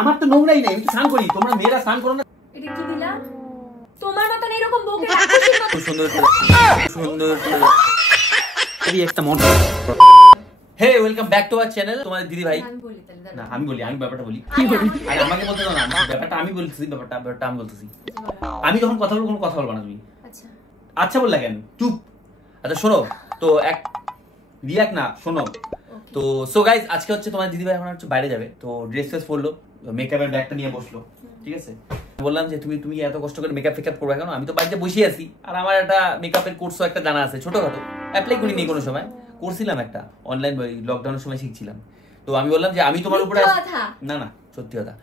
আমার তো নোংরাই নাই, আমি তো স্নান করি, তোমরা মেয়েরা স্নান করো না। এটা কি দিলা? তোমার মতন এরকম বউকে রাক্ষসীর মতো সুন্দর সুন্দর এই একটা মন। Hey welcome back to our channel. তোমার দিদি ভাই আমি বলি তাহলে না, আমি বলি, আমি ব্যাপারটা বলি। আরে আমাকে বলতে দাও না, ব্যাপারটা আমি বলতেছি, ব্যাপারটা আমি বলতেছি। আমি যখন কথা বলবো কোনো কথা বলবা না তুমি। আচ্ছা আচ্ছা বললা কেন? চুপ। আচ্ছা শোনো তো, এক রিয়াক্ট না, শোনো তো। সো গাইজ, আজকে হচ্ছে তোমার দিদি ভাই এখন হচ্ছে বাইরে যাবে, তো ড্রেস ট্রেস পরলো, মেকআপের ব্যাগটা নিয়ে বসলো, ঠিক আছে। বললাম যে তুমি তুমি এত কষ্ট করে মেকআপ ফেকআপ করবে কেন? আমি তো বাড়িতে বসে আছি, আর আমার একটা মেকআপের কোর্সও একটা জানা আছে, ছোটখাটো, অ্যাপ্লাই করিনি কোনো সময়, করছিলাম একটা অনলাইন, লকডাউনের সময় শিখছিলাম। তো আমি বললাম যে আমি তোমার উপরে, না না সত্যি কথা,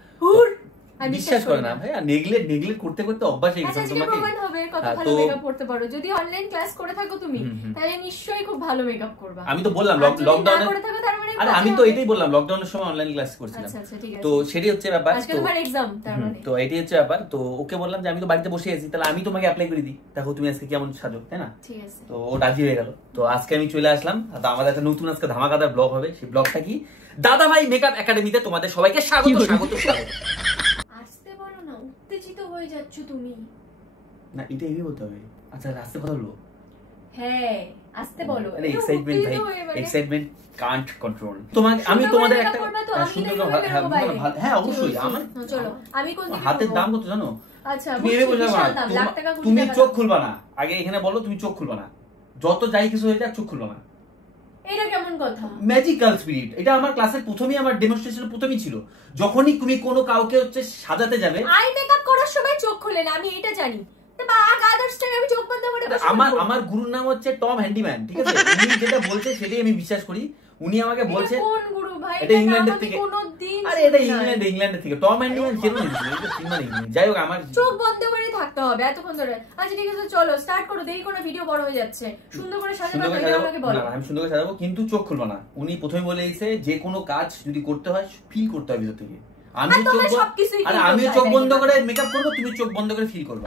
বিশ্বাস করে না ভাই, নেগলেক্ট করতে করতে অভ্যাস হয়ে গেছে তোমাকে। হবে কত ভালো মেকআপ করতে পারো, যদি অনলাইন ক্লাস করে থাকো তুমি তাহলে নিশ্চয়ই খুব ভালো মেকআপ করবা। আমি তো বললাম লকডাউনে, করে থাকো তার মানে আরে আমি তো এটাই বললাম, লকডাউনের সময় অনলাইন ক্লাস করছিলাম। আচ্ছা ঠিক আছে, তো সেটাই হচ্ছে ব্যাপার। আজকে তোমার এক্সাম, তার মানে তো এটাই হচ্ছে ব্যাপার। তো ওকে বললাম যে আমি তো বাড়িতে বসে আছি, তাহলে আমি তোমাকে অ্যাপ্লাই করে দিই, দেখো তুমি আজকে কেমন সাজো, তাই না? ঠিক আছে। তো ও রাজি হয়ে গেল। তো আজকে আমি চলে আসলাম, তো আমাদের একটা নতুন আজকে ধামাকাদার ব্লগ হবে। সেই ব্লগটা কি, দাদা ভাই মেকআপ একাডেমিতে তোমাদের সবাইকে স্বাগত স্বাগত স্বাগত। আসতে বলো না, উত্তেজিত হয়ে যাচ্ছ তুমি। না এটা এই বলতে হবে। আচ্ছা রাস্তায় কথা বলবো? হ্যাঁ আসতে বলো। আরে এক্সাইটমেন্ট ভাই, এক্সাইটমেন্ট কান্ট কন্ট্রোল। তোমাকে আমি তোমাদের একটা সুন্দর, হ্যাঁ অবশ্যই। আমার চলো, আমি কোন দিকে হাতের দাম কত জানো? আচ্ছা তুমি এভাবে বলবে না, লাখ টাকা তুমি চোখ খুলবা না। আগে এখানে বলো তুমি চোখ খুলবা না, যত যাই কিছু হয়ে যাক চোখ খুলবা না। এটা কেমন কথা? ম্যাজিক্যাল স্পিরিট, এটা আমার ক্লাসের প্রথমেই, আমার ডেমনস্ট্রেশন প্রথমেই ছিল। যখনই তুমি কোনো কাউকে হচ্ছে সাজাতে যাবে, আই মেকআপ করার সময় চোখ খুলে না, আমি এটা জানি। আমি চোখ বন্ধ করে বসে আমার গুরুর নাম হচ্ছে টম হ্যান্ডিম্যান, ঠিক আছে? উনি যেটা বলছে সেটাই আমি বিশ্বাস করি। উনি আমাকে বলছে, কোন গুরু ভাই? এটা ইংল্যান্ডের থেকে। কোনদিন আরে এটা ইংল্যান্ডের থেকে টম হ্যান্ডিম্যান কেন নিয়েছিল? এটা সিনেমা নেই। যাই হোক, আমার চোখ বন্ধ করে থাকতে হবে এতক্ষণ ধরে। আচ্ছা ঠিক আছে, চলো স্টার্ট করো, দেরি করে ভিডিও বড় হয়ে যাচ্ছে। সুন্দর করে সাজানো এটা আমাকে বলো। না আমি সুন্দর করে সাজাবো, কিন্তু চোখ খুলবো না। উনি প্রথমে বলে দিয়েছে যে কোনো কাজ যদি করতে হয় ফিল করতে হবে ভিতর থেকে। আমি চোখ বন্ধ করে মেকআপ করবো, তুমি চোখ বন্ধ করে ফিল করবে।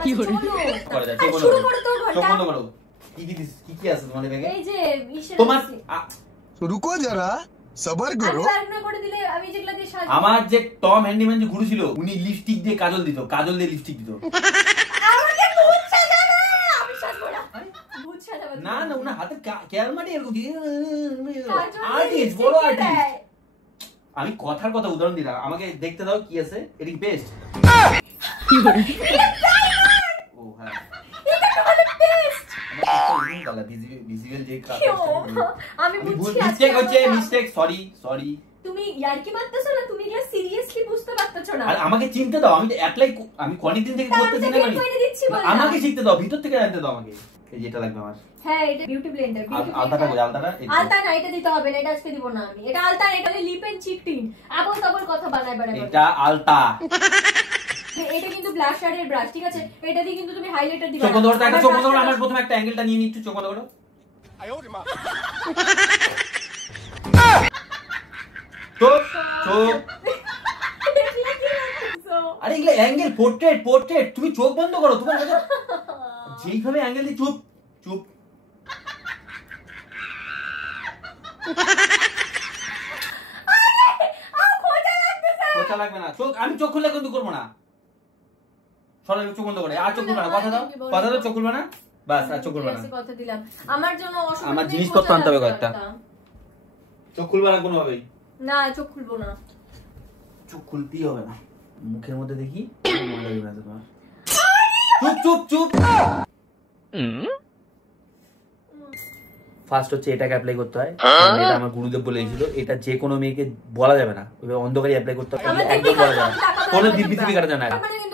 চোখ বন্ধ করো। কি আছে তোমাদের ব্যাগে? এই যে তোমার রুকো যারা, সবার করো। আমার যে টম হ্যান্ডিম্যান যে গুরু ছিল, উনি লিপস্টিক দিয়ে কাজল দিত, কাজল দিয়ে লিপস্টিক দিত। না না, উনার হাতে ক্যালমাটি এরকম আর্টিস্ট, বড় আর্টিস্ট। আমি কথার কথা উদাহরণ দিলাম, আমাকে দেখতে দাও কি আছে। এটা কি পেস্ট? ও হ্যাঁ, এটা তোমার পেস্ট। আমার ভিজুয়াল যে আমি বুঝছি মিস্টেক হচ্ছে, মিস্টেক, সরি। তুমি ইয়ার্কি মারতেছো না, তুমি এটা সিরিয়াসলি বুঝতে পারতেছো না। আর আমাকে চিনতে দাও, আমি অ্যাপ্লাই, আমি অনেক দিন থেকে করতেছি না। আমাকে শিখতে দাও, ভিতর থেকে জানতে দাও আমাকে। এই যেটা লাগবে আমার, হ্যাঁ এটা বিউটি ব্লেন্ডার। আলতাটা কই? আলতা না, এটা দিতে হবে না, এটা আজকে দিব না আমি। এটা আলতা, এটা লিপ এন্ড চিক টিন, আবল তাবল কথা বানায় বানায়। এটা আলতা, এটা কিন্তু ব্লাশারের ব্রাশ, ঠিক আছে? এটা দিয়ে কিন্তু তুমি হাইলাইটার দিবা। চোখ বন্ধ করো, একটা চোখ বন্ধ করো। আমার প্রথমে একটা অ্যাঙ্গেলটা নিয়ে নিচ্ছি, চোখ বন্ধ করো। চোখ আরে এগুলো অ্যাঙ্গেল, পোর্ট্রেট। তুমি চোখ বন্ধ করো, তোমার যেইভাবে অ্যাঙ্গেল দিয়ে চুপ খোঁচা লাগবে না। আমি চোখ খুলে কিন্তু করবো না। সরাই চোখ বন্ধ করে, আর চোখ খুলবে না। কথা দাও, চোখ খুলবে না, বাস। আর চোখ খুলবে না। কথা দিলাম, আমার জন্য অসুবিধা, আমার জিনিসপত্র আনতে হবে কয়েকটা। চোখ খুলবে না কোনোভাবেই। না চোখ খুলবো না, চোখ খুলতেই হবে না। মুখের মধ্যে দেখি চুপ। ফার্স্ট হচ্ছে এটাকে অ্যাপ্লাই করতে হয়। এটা আমার গুরুদেব বলে দিয়েছিল, এটা যে কোনো মেয়েকে বলা যাবে না, অন্ধকারে অ্যাপ্লাই করতে হবে, একদম বলা যাবে না, কোনো দিব্যি কাটা যাবে না।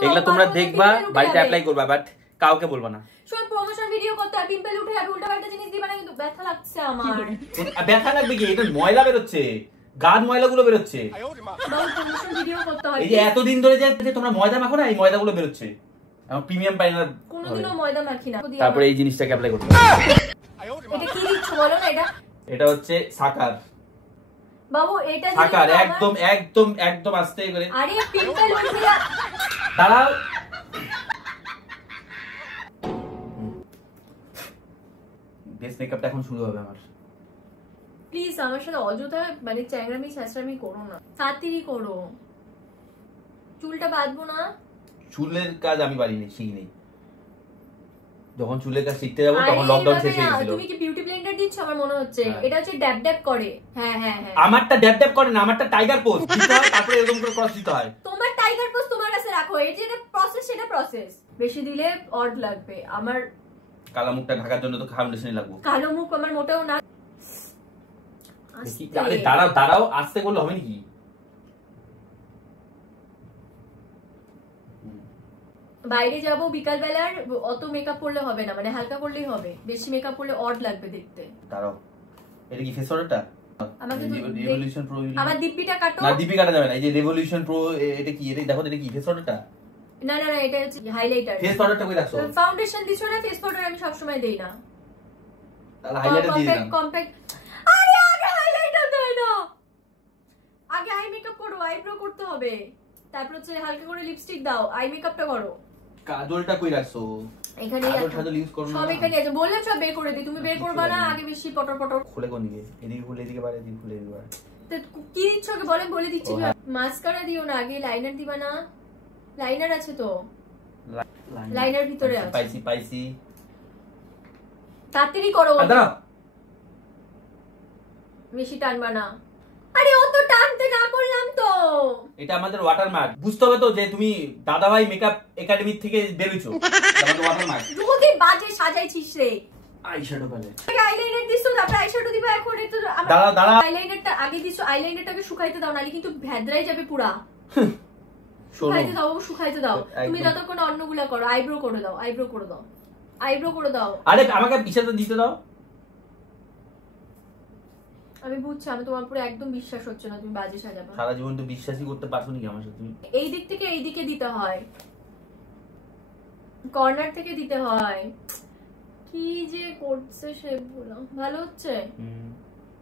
এগুলা তোমরা দেখবা, বাড়িতে অ্যাপ্লাই করবা, বাট কাউকে বলবা না। শোন, প্রমোশন ভিডিও করতে আর পিম্পল উঠে যাবে, উল্টাপাল্টা জিনিস দিবা না, কিন্তু ব্যথা লাগছে আমার। ব্যথা লাগবে কি? এটা ময়লা বেরোচ্ছে, গাদ ময়লাগুলো বেরোচ্ছে। প্রমোশন ভিডিও করতে হয়। এই যে এতদিন ধরে যে তোমরা ময়দা মাখো না, এই ময়দাগুলো বেরোচ্ছে। আমার প্রিমিয়াম পাইনার কোনোদিনও ময়দা মাখি না। তারপরে এই জিনিসটাকে অ্যাপ্লাই করতে হবে। এটা কি দিচ্ছ বলো না? এটা হচ্ছে সাকার বাবু, এটা সাকার, একদম আস্তে করে। আরে পিম্পল উঠে যা, দাঁড়াও। বেস মেকআপটা এখন শুরু হবে আমার। প্লিজ আমার সাথে অযথা মানে চ্যাংরামি ছ্যাঁচড়ামি করো না, তাড়াতাড়ি করো। চুলটা বাঁধবো না। চুলের কাজ আমি পারিনি, শিখিনি। যখন চুলের কাজ শিখতে যাবো তখন লকডাউন শেষ হয়ে গেছিল। তুমি কি বিউটি ব্লেন্ডার দিচ্ছ আমার মনে হচ্ছে? এটা হচ্ছে ড্যাব ড্যাব করে। হ্যাঁ হ্যাঁ হ্যাঁ, আমারটা ড্যাব ড্যাব করে না, আমারটা টাইগার পোজ দিতে হয়, তারপরে এরকম করে ক্রস দিতে হয়। তোমার টাইগার পোজ তোমার কাছে রাখো, এই যে প্রসেস সেটা প্রসেস। বেশি দিলে অড লাগবে। আমার কালো মুখটা ঢাকার জন্য তো ফাউন্ডেশনই লাগবে। কালো মুখ আমার মোটেও না। আরে দাঁড়াও দাঁড়াও, আস্তে করলে হবে নাকি? বাইরে যাব বিকাল বেলার, অত মেকআপ করলে হবে না, মানে হালকা করলেই হবে। বেশি মেকআপ করলে অড লাগবে দেখতে। দাঁড়াও, এটা কি ফেস অর্ডারটা? আমাকে তো রেভলিউশন প্রো। আমার দিব্যিটা কাটো না, দিব্যি কাটা যাবে না। এই যে রেভলিউশন প্রো, এটা কি? এটা দেখো, এটা কি ফেস অর্ডারটা? না না না, এটা হচ্ছে হাইলাইটার। ফেস পাউডারটা কই রাখছো? ফাউন্ডেশন দিছো না, ফেস পাউডার আমি সব সময় দেই না। তাহলে হাইলাইটার দিয়ে দিলাম। কম্প্যাক্ট। আরে আগে হাইলাইটার দেই না, আগে আই মেকআপ করো, আইব্রো করতে হবে, তারপর হচ্ছে হালকা করে লিপস্টিক দাও, আই মেকআপটা করো। কাজলটা কই রাখছো? এখানেই আছে, কাজল ইউজ করো না। সব এখানেই আছে। বললে সব বের করে দিই, তুমি বের করবা না। আগে বেশি পটর পটর খুলে কোন দিকে? এদিকে খুলে, এদিকে বাইরে, এদিকে খুলে, এদিকে বাইরে। তো কি দিচ্ছ আগে বলেন, বলে দিচ্ছি। মাস্কারা দিও না, আগে লাইনার দিবা না? লাইনার আছে তো, লাইনার ভিতরে আছে। পাইছি পাইছি। তাড়াতাড়ি করো, দাঁড়াও, বেশি টানবা না। আরে অত টানতে না করলাম তো। এটা আমাদের ওয়াটারমার্ক, বুঝতে হবে তো যে তুমি দাদাভাই মেকআপ একাডেমি থেকে বেরোছো। আমাদের ওয়াটারমার্ক। দুকে বাজে সাজাইছিস রে। আইশ্যাডো প্যালেট, আইলাইনার দিছো, তারপর আইশ্যাডো দিবা। এখন একটু দাঁড়াও দাঁড়াও, আইলাইনারটা আগে দিছো, আইলাইনারটাকে শুকাইতে দাও, নালে কিন্তু ভেদরাই যাবে পুরা। শোনো, শুকাইতে দাও, শুকাইতে দাও। তুমি যতক্ষণ অন্যগুলা করো, আইব্রো করে দাও, আইব্রো করে দাও, আইব্রো করে দাও। আরে আমাকে পিছাতে দিতে দাও। আমি বুঝছি, আমি তোমার উপরে একদম বিশ্বাস হচ্ছে না, তুমি বাজে সাজাবা। সারা জীবন তো বিশ্বাসই করতে পারছো নাকি আমার সাথে তুমি? এই দিক থেকে এই দিকে দিতে হয়, কর্নার থেকে দিতে হয়। কি যে করছে শেপগুলো, ভালো হচ্ছে?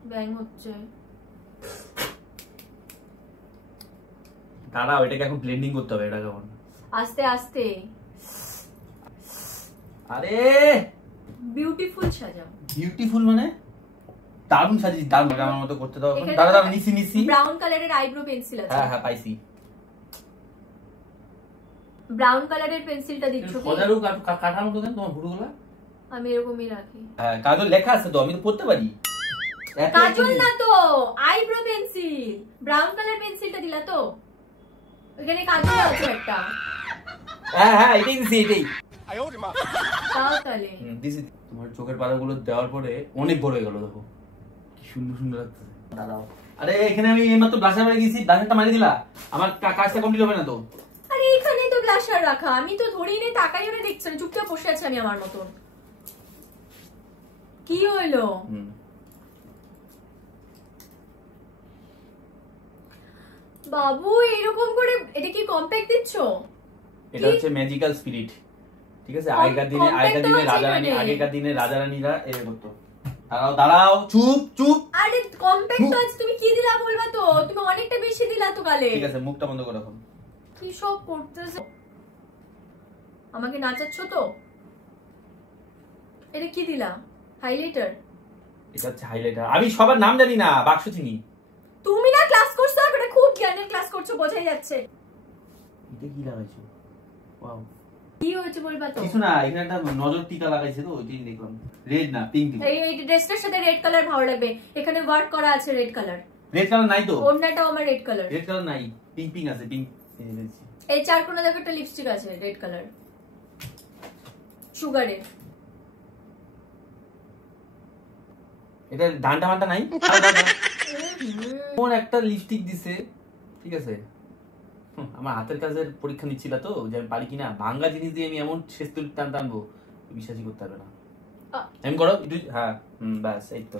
ব্যাং হচ্ছে। দাঁড়াও, এটাকে এখন ব্লেন্ডিং করতে হবে। এটা কেমন? আস্তে আস্তে। আরে বিউটিফুল সাজাও। বিউটিফুল মানে দারুণ সাজিস, দারুণ। আমার মতো করতে দাও। দাঁড়া দাঁড়া, নিছি নিছি। ব্রাউন কালারের আইব্রো পেন্সিল আছে। হ্যাঁ হ্যাঁ, পাইছি। ব্রাউন কালারের পেন্সিলটা দিচ্ছ কি? সজারু কাটার মতো দেন তোমার ভুরুগুলা। আমি এরকমই রাখি। হ্যাঁ, কাজল লেখা আছে তো, আমি তো পড়তে পারি। কাজল না তো, আইব্রো পেন্সিল। ব্রাউন কালার পেন্সিলটা দিলা তো, এখানে কাজল আছে একটা। হ্যাঁ হ্যাঁ, এটাই দিছি, এটাই। তাও তাহলে দিছি। তোমার চোখের পাতাগুলো দেওয়ার পরে অনেক বড় হয়ে গেল, দেখো কি সুন্দর সুন্দর লাগছে। দাঁড়াও, আরে এখানে আমি এইমাত্র ব্লাশার মারি গেছি, ব্লাশারটা মারি দিলা, আমার কাজটা কমপ্লিট হবে না তো? আরে এখানেই তো ব্লাশার রাখা, আমি তো ধরেই নেই, তাকাই ওরে দেখছি না, চুপচাপ বসে আছি আমি আমার মতন। কি হইলো? বাবু এরকম করে, এটা কি কম্প্যাক্ট দিচ্ছ? এটা হচ্ছে ম্যাজিক্যাল স্পিরিট, ঠিক আছে? আগেকার দিনে রাজা রানীরা এর করতো। দাঁড়াও দাঁড়াও, চুপ চুপ। আরে কম্প্যাক্ট আছে, তুমি কি দিলা বলবা তো? তুমি অনেকটা বেশি দিলা তো কালে। ঠিক আছে, মুখটা বন্ধ করো এখন। কি সব করতেছো? আমাকে নাচাচ্ছ তো? এটা কি দিলা? হাইলাইটার? এটা হচ্ছে হাইলাইটার। আমি সবার নাম জানি না, বাক্স চিনি। তুমি না ক্লাস করছো, এটা খুব জ্ঞানের ক্লাস করছো, বোঝাই যাচ্ছে। এটা কি লাগাইছো? ওয়াও, কি হয়েছে বলবা তো? কিছু না, এখানে একটা নজর টিকা লাগাইছে তো, ওইটাই দেখলাম। রেড না, পিঙ্ক। এই ড্রেসটার সাথে রেড কালার ভালো লাগবে, এখানে ওয়ার্ক করা আছে রেড কালার। রেড কালার নাই তো? ওড়নাটাও আমার রেড কালার। রেড কালার নাই, পিঙ্ক পিঙ্ক আছে, পিঙ্ক। এই চার কোণা দেখো একটা লিপস্টিক আছে রেড কালার, সুগারের। এটা ডান্ডা মান্ডা নাই। কোন একটা লিপস্টিক দিছে, ঠিক আছে? আমার হাতের কাজের পরীক্ষা নিচ্ছিল তো, যে আমি পারি কিনা। ভাঙ্গা জিনিস দিয়ে আমি এমন শেষ তুলি টানবো, বিশ্বাসই করতে পারবে না। এমন করো একটু। হ্যাঁ, ব্যাস, এই তো।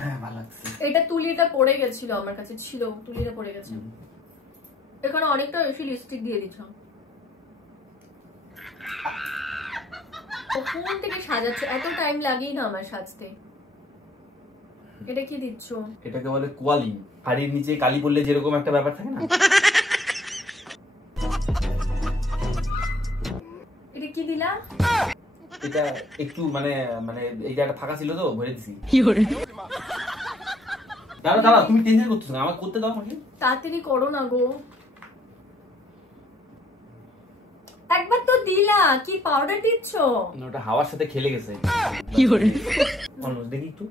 হ্যাঁ, ভালো লাগছে। এটা তুলিটা পড়ে গেছিল, আমার কাছে ছিল, তুলিটা পড়ে গেছে। এখানে অনেকটা বেশি লিপস্টিক দিয়ে দিছ। কখন থেকে সাজাচ্ছ? এত টাইম লাগেই না আমার সাজতে। এটা কি দিচ্ছ? এটাকে বলে কোয়ালিন। হাড়ির নিচে কালি পড়লে যেরকম একটা ব্যাপার থাকে না। এটা কি দিলা? এটা একটু মানে মানে এই জায়গাটা ফাঁকা ছিল তো, ভরে দিছি। দাঁড়া দাঁড়া, তুমি টেনশন করতেছো না, আমাকে করতে দাও। আমাকে তাড়াতাড়ি করো না গো। একবার তো দিলা, কি পাউডার দিচ্ছ? ওটা হাওয়ার সাথে খেলে গেছে। অলমোস্ট দেখি একটু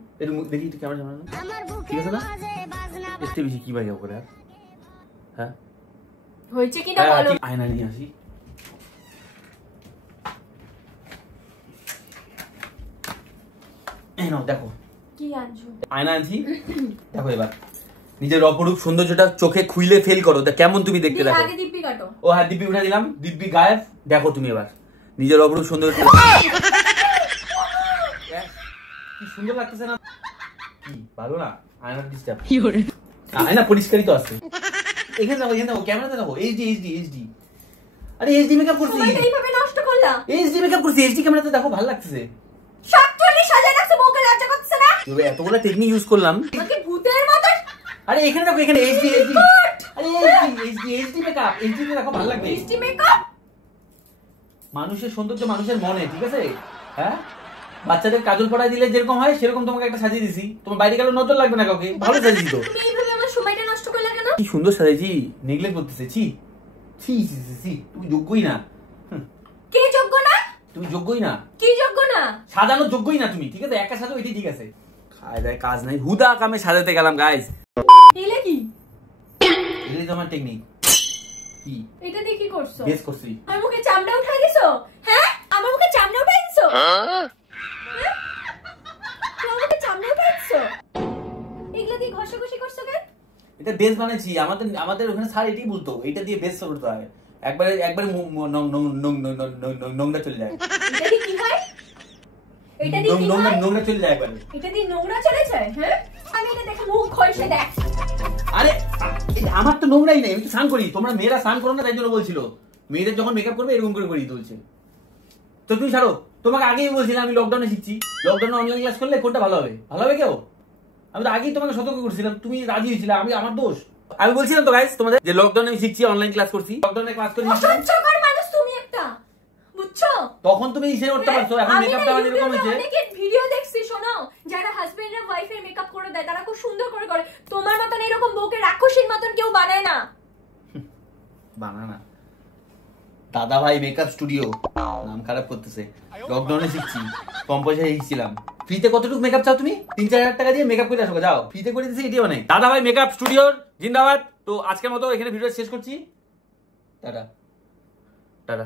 দেখি একটু ক্যামেরা সামনে, ঠিক আছে না? একটু বেশি কি ভাই করে আর হ্যাঁ হয়েছে কি না বলো। আয়না নিয়ে আসি। এই নাও দেখো কি আনছো? আয়না আনছি, দেখো এবার নিজের অপরূপ সৌন্দর্যটা চোখে খুইলে ফেল করো, কেমন তুমি দেখতে দেখো। আগে দিব্যি কাটো। ও হ্যাঁ দিব্যি উঠে দিলাম, দিব্যি গায়েব। দেখো তুমি এবার নিজের অপরূপ সৌন্দর্য কি সুন্দর লাগতেছে না? কি ভালো না? আয়না ডিস্টার্ব, আয়না পরিষ্কারই তো আছে। এখানে দেখো, এখানে দেখো, ক্যামেরাতে দেখো, এইচডি এইচডি এইচডি। আরে এইচডি মেকআপ করছি, সময়টা এইভাবে নষ্ট করলা। এইচডি মেকআপ করছি, এইচডি ক্যামেরাতে দেখো ভালো লাগতেছে। শাকচুন্নি সাজায় রাখছো, বউকে লজ্জা করছে না? তবে এতগুলো টেকনিক ইউজ করলাম। নাকি ভূতের মতো? আরে এখানে দেখো, এখানে এইচডি এইচডি। আরে HD HD HD makeup, HD তে দেখো ভালো লাগবে। এইচডি মেকআপ মানুষের সৌন্দর্য মানুষের মনে, ঠিক আছে? হ্যাঁ, বাচ্চাদের কাজল পড়ায় দিলে যেরকম হয় সেরকম তোমাকে একটা সাজিয়ে দিছি। তোমার বাইরে গেলে নজর লাগবে না কাউকে, ভালো সাজিয়েছি তো। তুমি এইভাবে আমার সময়টা নষ্ট করলা কেন? কি সুন্দর সাজিয়েছি, নেগলেক্ট করতেছে। ছি ছি ছি ছি ছি, তুমি যোগ্যই না। কে যোগ্য না? তুমি যোগ্যই না, কি যোগ্য না? সাজানোর যোগ্যই না তুমি, ঠিক আছে? একা সাজো, এটাই ঠিক আছে। খায় দায় কাজ নাই, হুদা কামে সাজাতে গেলাম গাইস। এলে কি? এটাই তো আমার টেকনিক। কি এটা দিয়ে কি করছো? বেশ করছি। আমার মুখে চামড়া উঠাই দিছো? হ্যাঁ, আমার মুখে চামড়া উঠাই দিছো? হ্যাঁ? আমার মুখে চামড়া উঠাই দিছো? এগুলা দিয়ে ঘষাঘষি করছো কেন? এটা বেস বানাইছি, আমাদের ওখানে স্যার এটাই বলতো, এটা দিয়ে বেস করতে হয়। একবারে নোংরা চলে যায়। এটা দিয়ে কি হয়? এটা দিয়ে কি হয়? নোংরা চলে যায় একবারে। এটা দিয়ে নোংরা চলে যায়? হ্যাঁ, আমি এটা দেখে মুখ খসে দেখ। আরে আমার তো নোংরাই নেই, আমি তো স্নান করি। তোমরা মেয়েরা স্নান করো না, তাই জন্য বলছিল মেয়েদের যখন মেকআপ করবে এরকম করে করিয়ে তুলছে। তো তুমি ছাড়ো, তোমাকে আগেই বলছিলাম আমি লকডাউনে শিখছি। লকডাউনে অনলাইন ক্লাস করলে কোনটা ভালো হবে? ভালো হবে কেউ? আমি তো আগেই তোমাকে সতর্ক করছিলাম, তুমি রাজি হয়েছিলে। আমার দোষ? আমি বলছিলাম তো গাইস তোমাদের যে লকডাউনে আমি শিখছি, অনলাইন ক্লাস করছি। লকডাউনে ক্লাস করে অসহ্যকর মানুষ তুমি একটা, বুঝছো? তখন তুমি ইসে করতে পারছো, এখন মেকআপটা আমার এরকম হয়েছে। অনেকের ভিডিও দেখছি, শোনো, যারা হাজবেন্ড আর ওয়াইফের মেকআপ করে দেয় তারা খুব সুন্দর করে করে। তোমার মতন এরকম বউকে রাক্ষসীর মতন কেউ বানায় না। বানানা দাদা ভাই মেকআপ স্টুডিও নাম খারাপ করতেছে। লকডাউনে শিখছি, কম পয়সায় শিখছিলাম। ফ্রিতে কতটুকু মেকআপ চাও তুমি? 3-4 টাকা দিয়ে মেকআপ করে আসো, যাও। ফ্রিতে করে দিচ্ছি, এটিও নেই। দাদা ভাই মেকআপ স্টুডিওর জিন্দাবাদ। তো আজকের মতো এখানে ভিডিও শেষ করছি। Tata tata.